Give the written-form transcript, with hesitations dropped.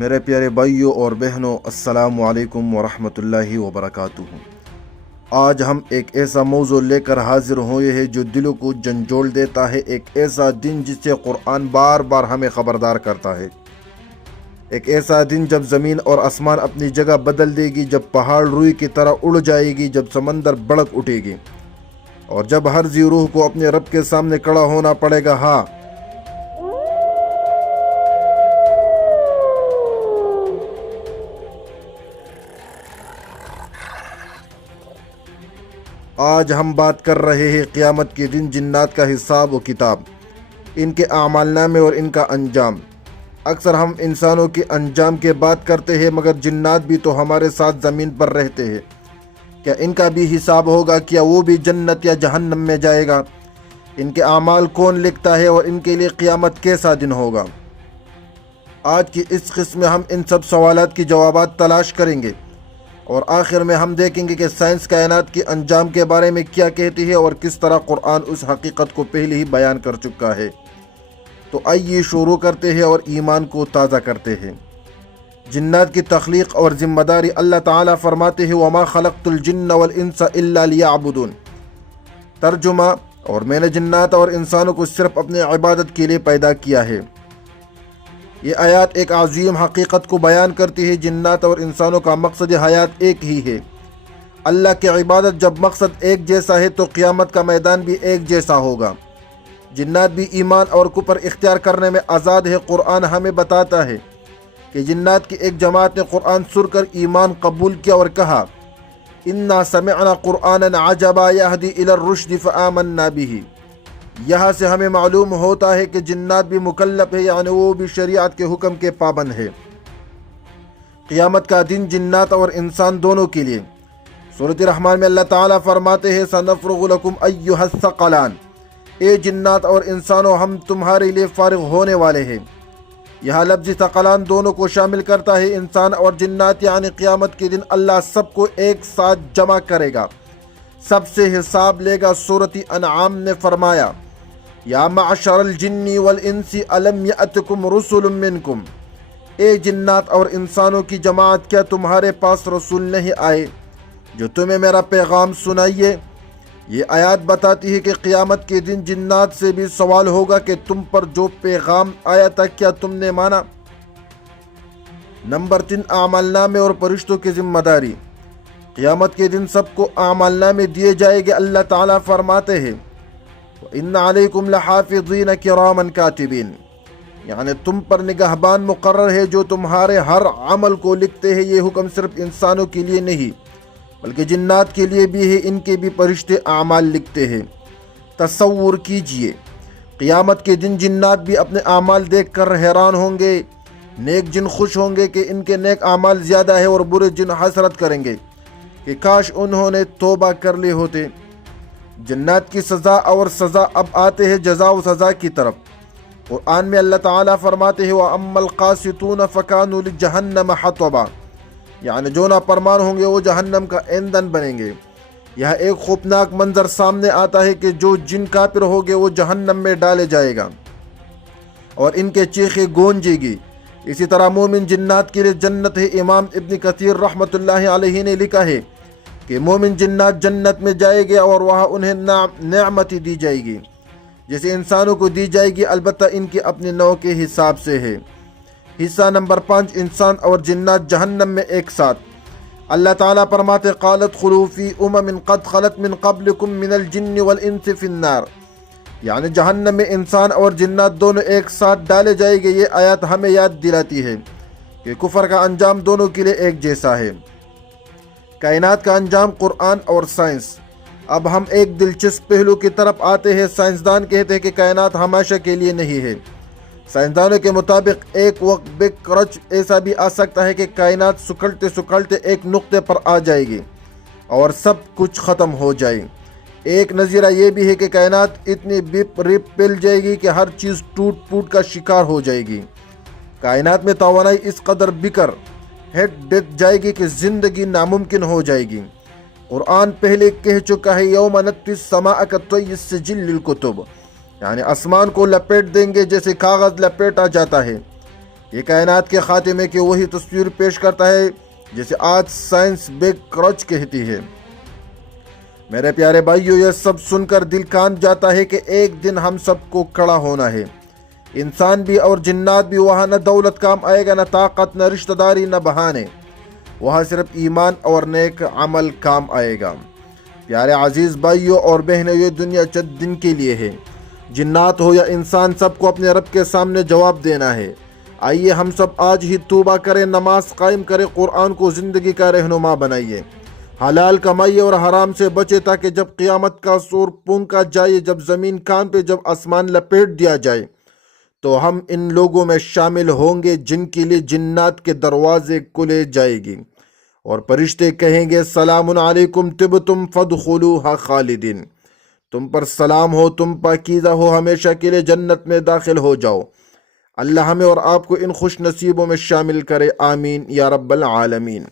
میرے پیارے بھائیوں اور بہنوں، السلام علیکم ورحمۃ اللہ وبرکاتہ۔ آج ہم ایک ایسا موضوع لے کر حاضر ہوئے ہیں جو دلوں کو جھنجھوڑ دیتا ہے، ایک ایسا دن جس سے قرآن بار بار ہمیں خبردار کرتا ہے۔ ایک ایسا دن جب زمین اور آسمان اپنی جگہ بدل دے گی، جب پہاڑ روئی کی طرح اڑ جائے گی، جب سمندر بڑک اٹھے گی اور جب ہر ذی روح کو اپنے رب کے سامنے کھڑا ہونا پڑے گا۔ ہاں، آج ہم بات کر رہے ہیں قیامت کے دن جنات کا حساب و کتاب، ان کے اعمال نامے اور ان کا انجام۔ اکثر ہم انسانوں کے انجام کی بات کرتے ہیں، مگر جنات بھی تو ہمارے ساتھ زمین پر رہتے ہیں۔ کیا ان کا بھی حساب ہوگا؟ کیا وہ بھی جنت یا جہنم میں جائے گا؟ ان کے اعمال کون لکھتا ہے اور ان کے لیے قیامت کیسا دن ہوگا؟ آج کی اس قسم میں ہم ان سب سوالات کی جوابات تلاش کریں گے، اور آخر میں ہم دیکھیں گے کہ سائنس کائنات کے انجام کے بارے میں کیا کہتی ہے اور کس طرح قرآن اس حقیقت کو پہلے ہی بیان کر چکا ہے۔ تو آئیے شروع کرتے ہیں اور ایمان کو تازہ کرتے ہیں۔ جنات کی تخلیق اور ذمہ داری۔ اللہ تعالیٰ فرماتے ہیں وَمَا خَلَقْتُ الْجِنَّ وَالْإِنسَ إِلَّا لِيَعْبُدُونَ۔ ترجمہ: اور میں نے جنات اور انسانوں کو صرف اپنے عبادت کے لیے پیدا کیا ہے۔ یہ آیات ایک عظیم حقیقت کو بیان کرتی ہے۔ جنات اور انسانوں کا مقصد حیات ایک ہی ہے۔ اللہ کی عبادت جب مقصد ایک جیسا ہے تو قیامت کا میدان بھی ایک جیسا ہوگا۔ جنات بھی ایمان اور کفر اختیار کرنے میں آزاد ہے۔ قرآن ہمیں بتاتا ہے کہ جنات کی ایک جماعت نے قرآن سن کر ایمان قبول کیا اور کہا اِنَّا سَمِعْنَا قُرْآنًا عَجَبًا يَهْدِي إِلَى الرُّشْدِ فَآمَنَّا بِهِ۔ یہاں سے ہمیں معلوم ہوتا ہے کہ جنات بھی مکلف ہے، یعنی وہ بھی شریعت کے حکم کے پابند ہے۔ قیامت کا دن جنات اور انسان دونوں کے لیے۔ سورۃ الرحمن میں اللہ تعالیٰ فرماتے ہیں سَنَفْرُغُ لَكُمْ أَيُّهَا الثَّقَلَانِ۔ اے جنات اور انسانوں، ہم تمہارے لیے فارغ ہونے والے ہیں۔ یہاں لفظ ثقلان دونوں کو شامل کرتا ہے، انسان اور جنات، یعنی قیامت کے دن اللہ سب کو ایک ساتھ جمع کرے گا، سب سے حساب لے گا۔ سورۃ انعام نے فرمایا یا معشر الجن والانس الم یأتکم رسل منکم۔ اے جنات اور انسانوں کی جماعت، کیا تمہارے پاس رسول نہیں آئے جو تمہیں میرا پیغام سنائیے؟ یہ آیات بتاتی ہے کہ قیامت کے دن جنات سے بھی سوال ہوگا کہ تم پر جو پیغام آیا تھا کیا تم نے مانا؟ نمبر 3، اعمال نامے اور فرشتوں کی ذمہ داری۔ قیامت کے دن سب کو اعمال نامے دیے جائے گے۔ اللہ تعالیٰ فرماتے ہیں وَإِنَّ عَلَيْكُمْ لَحَافِظِينَ كِرَامًا كَاتِبِينَ، یعنی تم پر نگہبان مقرر ہے جو تمہارے ہر عمل کو لکھتے ہیں۔ یہ حکم صرف انسانوں کے لیے نہیں بلکہ جنات کے لیے بھی ہے، ان کے بھی فرشتے اعمال لکھتے ہیں۔ تصور کیجئے، قیامت کے دن جنات بھی اپنے اعمال دیکھ کر حیران ہوں گے۔ نیک جن خوش ہوں گے کہ ان کے نیک اعمال زیادہ ہے، اور برے جن حسرت کریں گے کہ کاش انہوں نے توبہ کر لی ہوتے۔ جنات کی سزا اور سزا۔ اب آتے ہیں جزا و سزا کی طرف۔ قرآن میں اللہ تعالیٰ فرماتے ہیں وَأَمَّا الْقَاسِطُونَ فَكَانُوا لِجَهَنَّمَ حَطَبًا، یعنی جو نافرمان ہوں گے وہ جہنم کا ایندھن بنیں گے۔ یہ ایک خوفناک منظر سامنے آتا ہے کہ جو جن کافر ہوگے وہ جہنم میں ڈالے جائے گا اور ان کے چیخیں گونجے گی۔ اسی طرح مومن جنات کے لیے جنت ہے۔ امام ابن کثیر رحمۃ اللہ علیہ نے لکھا ہے کہ مومن جنات جنت میں جائے گے اور وہاں انہیں نعمت دی جائے گی جیسے انسانوں کو دی جائے گی، البتہ ان کے اپنے نوع کے حساب سے ہے۔ حصہ نمبر 5، انسان اور جنات جہنم میں ایک ساتھ۔ اللہ تعالیٰ فرماتے قالت خلوا فی امم قد خلت من قبلکم من الجن والانس فی النار، یعنی جہنم میں انسان اور جنات دونوں ایک ساتھ ڈالے جائیں گے۔ یہ آیت ہمیں یاد دلاتی ہے کہ کفر کا انجام دونوں کے لیے ایک جیسا ہے۔ کائنات کا انجام، قرآن اور سائنس۔ اب ہم ایک دلچسپ پہلو کی طرف آتے ہیں۔ سائنسدان کہتے ہیں کہ کائنات ہمیشہ کے لیے نہیں ہے۔ سائنسدانوں کے مطابق ایک وقت بگ رچ ایسا بھی آ سکتا ہے کہ کائنات سکڑتے سکڑتے ایک نقطے پر آ جائے گی اور سب کچھ ختم ہو جائے۔ ایک نظریہ یہ بھی ہے کہ کائنات اتنی بپ رپ پل جائے گی کہ ہر چیز ٹوٹ پوٹ کا شکار ہو جائے گی۔ کائنات میں توانائی اس قدر بکر ہٹ جائے گی کہ زندگی ناممکن ہو جائے گی۔ قرآن پہلے کہہ چکا ہے یوم نطوی السماء کطی السجل للکتب، یعنی آسمان کو لپیٹ دیں گے جیسے کاغذ لپیٹا جاتا ہے۔ یہ کائنات کے خاتمے کی وہی تصویر پیش کرتا ہے جسے آج سائنس بگ کرچ کہتی ہے۔ میرے پیارے بھائیو، یہ سب سن کر دل کانپ جاتا ہے کہ ایک دن ہم سب کو کھڑا ہونا ہے۔ انسان بھی اور جنات بھی۔ وہاں نہ دولت کام آئے گا، نہ طاقت، نہ رشتہ داری، نہ بہانے۔ وہاں صرف ایمان اور نیک عمل کام آئے گا۔ پیارے عزیز بھائیو اور بہنوں، یہ دنیا چند دن کے لیے ہے۔ جنات ہو یا انسان، سب کو اپنے رب کے سامنے جواب دینا ہے۔ آئیے ہم سب آج ہی توبہ کریں، نماز قائم کریں، قرآن کو زندگی کا رہنما بنائیے، حلال کمائیے اور حرام سے بچے، تاکہ جب قیامت کا سور پھونکا جائے، جب زمین کانپے، جب آسمان لپیٹ دیا جائے، تو ہم ان لوگوں میں شامل ہوں گے جن کے لیے جنات کے دروازے کھلے جائے گی، اور فرشتے کہیں گے سلام علیکم طبتم فادخلوها خالدین، تم پر سلام ہو، تم پاکیزہ ہو، ہمیشہ کے لیے جنت میں داخل ہو جاؤ۔ اللہ ہمیں اور آپ کو ان خوش نصیبوں میں شامل کرے، آمین یا رب العالمین۔